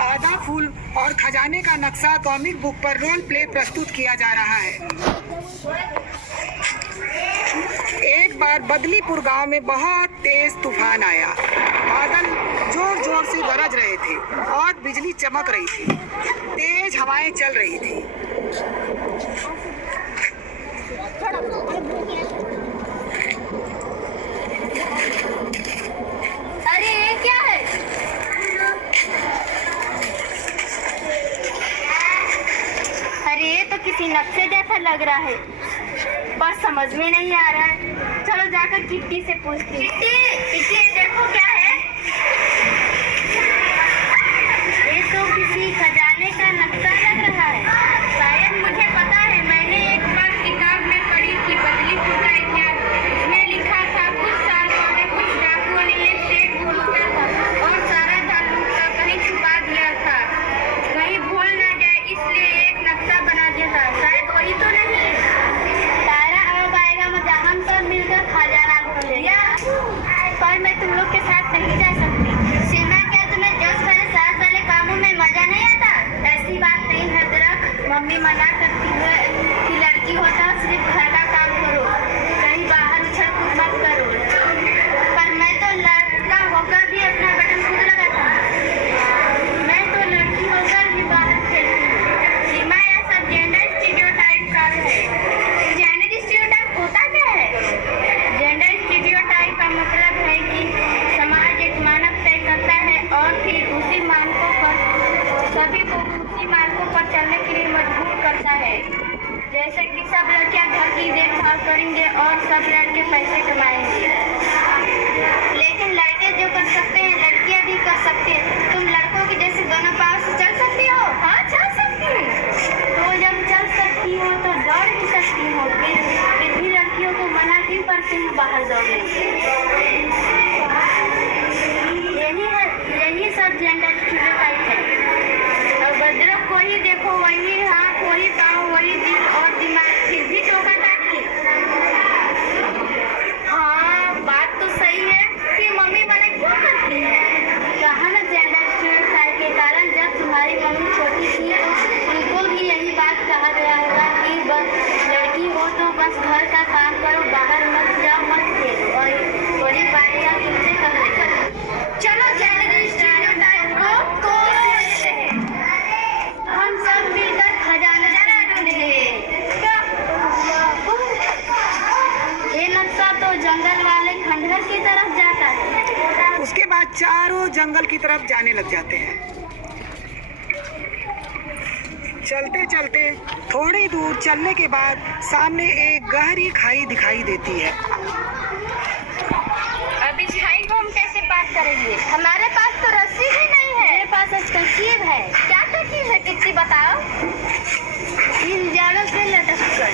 आधा फूल और खजाने का नक्शा कॉमिक बुक पर रोल प्ले प्रस्तुत किया जा रहा है। एक बार बदलीपुर गांव में बहुत तेज तूफान आया। बादल जोर जोर से गरज रहे थे और बिजली चमक रही थी। तेज हवाएं चल रही थी। अरे ये क्या है? अरे ये तो किसी नक्शे जैसा लग रहा है, पर समझ में नहीं आ रहा है। चलो जाकर किट्टी से पूछती हूँ। किट्टी देखो क्या है? ये तो किसी खजाने का नक्शा लग रहा है। शायद मुझे पता है, मैंने एक बार किताब में पढ़ी थी बदलीपुर का इतिहास। उसमें लिखा था कुछ साल पहले कुछ डाकुओं ने एक सेठ को लूटा था और सारा धन लूटकर कहीं छुपा दिया था। कहीं भूल ना जाए इसलिए एक नक्शा बना दिया था। शायद वही तो नहीं? तारा अब आएगा, मजा हम सब मिलकर खजाना ढूंढेंगे। पर मैं तुम लोग के साथ नहीं जा सकती। सीमा, क्या तुम्हें जज वाले साथ वाले कामों में मजा नहीं आता? ऐसी बात नहीं है तेरा। मम्मी मना करती है कि लड़की होता सिर्फ घर का काम करो, कहीं बाहर उछल कूद मत करो। पर मैं तो लड़का होकर भी अपना बटन खुद लगाता हूँ। मैं तो लड़की होकर भी बाहर खेलती हूँ। सीमा, यह सब जेंडर स्टीरियोटाइप का है। जेंडर स्टीरियोटाइप होता क्या है? जेंडर स्टीरियोटाइप का मतलब है कि समाज एक मानक तय करता है और फिर उसी मानकों पर सभी को उसी मानकों पर चलने के लिए मजबूर करता है। जैसे कि सब लड़कियां घर की देखभाल करेंगे और सब लड़के पैसे कमाएंगे। लेकिन लड़के जो कर सकते हैं लड़कियां भी कर सकते हैं। तुम लड़कों की जैसे दोनों पाँव से चल सकती हो? हाँ, चल सकती हूँ। तो जब चल सकती हो तो दौड़ भी सकती हो। फिर भी लड़कियों को मना क्यों करते हैं बाहर दौड़ने से? यही सब जेंडर स्टीरियोटाइप है। और बदरों को ही देखो, वही हाथ, वही पाँव, वही दिल और दिमाग, फिर भी टोका टाकी। हाँ, बात तो सही है कि मम्मी मना क्यों करती है? कहा ना, जेंडर स्टीरियोटाइप के कारण जब तुम्हारी मम्मी छोटी थी तो उनको भी यही बात कहा गया होगा कि बस लड़की हो तो बस घर का काम करो, बाहर मत जाओ, मत खेलो। और बड़ी बात तुमसे करने करो। चलो जेंडर स्टीरियोटाइप को तोड़ देते हैं। हम सब मिलकर खजाना ढूंढेंगे। ये नक्शा तो जंगल वाले खंडहर की तरफ जाता है। उसके बाद चारों जंगल की तरफ जाने लग जाते हैं। चलते चलते थोड़ी दूर चलने के बाद सामने एक गहरी खाई दिखाई देती है। अब इस खाई को हम कैसे पार करेंगे? हमारे पास तो रस्सी भी नहीं है। मेरे पास एक तरकीब है। क्या तरकीब है किट्टी, बताओ? इन जालों से लटक कर।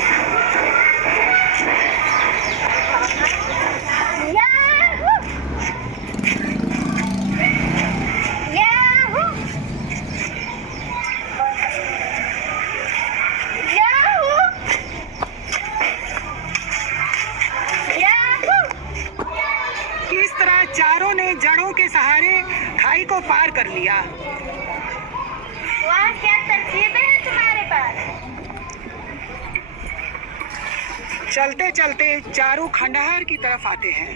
याहू! याहू! याहू! याहू! इस तरह चारों ने जड़ों के सहारे खाई को पार कर लिया। वाह, क्या तरकीब है तुम्हारे पास। चलते चलते चारों खंडहर की तरफ आते हैं।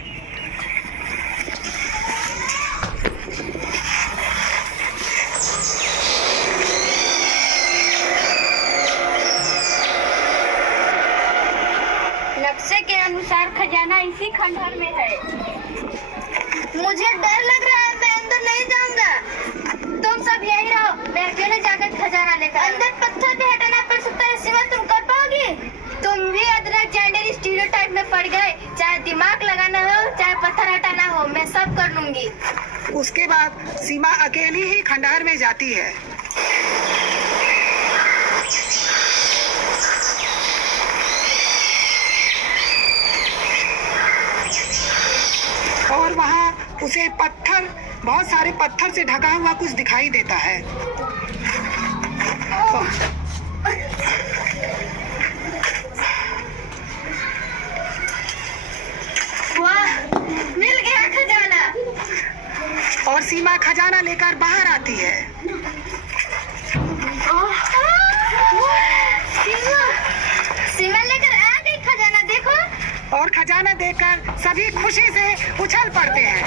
नक्शे के अनुसार खजाना इसी खंडहर में है। मुझे डर लग रहा है, मैं अंदर नहीं जाऊंगा। तुम सब यही रहो, मैं अकेले जाकर खजाना लेकर। अंदर पत्थर भी हटाना पड़ सकता है। सीमा, तुम कर पाओगी? तुम भी अदरक जेंडर स्टीरियोटाइप में पड़ गए। चाहे दिमाग लगाना हो, चाहे पत्थर हटाना हो, मैं सब कर लूंगी। उसके बाद सीमा अकेली ही खंडहर में जाती है। और वहाँ उसे बहुत सारे पत्थर से ढका हुआ कुछ दिखाई देता है। वाह, मिल गया खजाना। और सीमा खजाना लेकर बाहर आती है। सीमा लेकर आ गई खजाना, देखो। और खजाना देखकर सभी खुशी से उछल पड़ते हैं।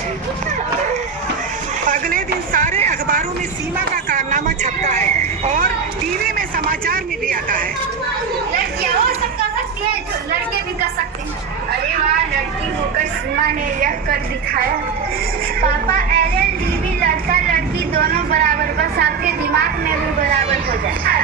अगले दिन सारे अखबारों में सीमा का कारनामा छपता है और टीवी में समाचार में भी आता है। लड़कियां वो सब कर सकती है जो लड़के भी कर सकते हैं। अरे वाह, लड़की होकर सीमा ने यह कर दिखाया। पापा, LLDB लड़का लड़की दोनों बराबर, बस आपके दिमाग में भी बराबर हो जाए।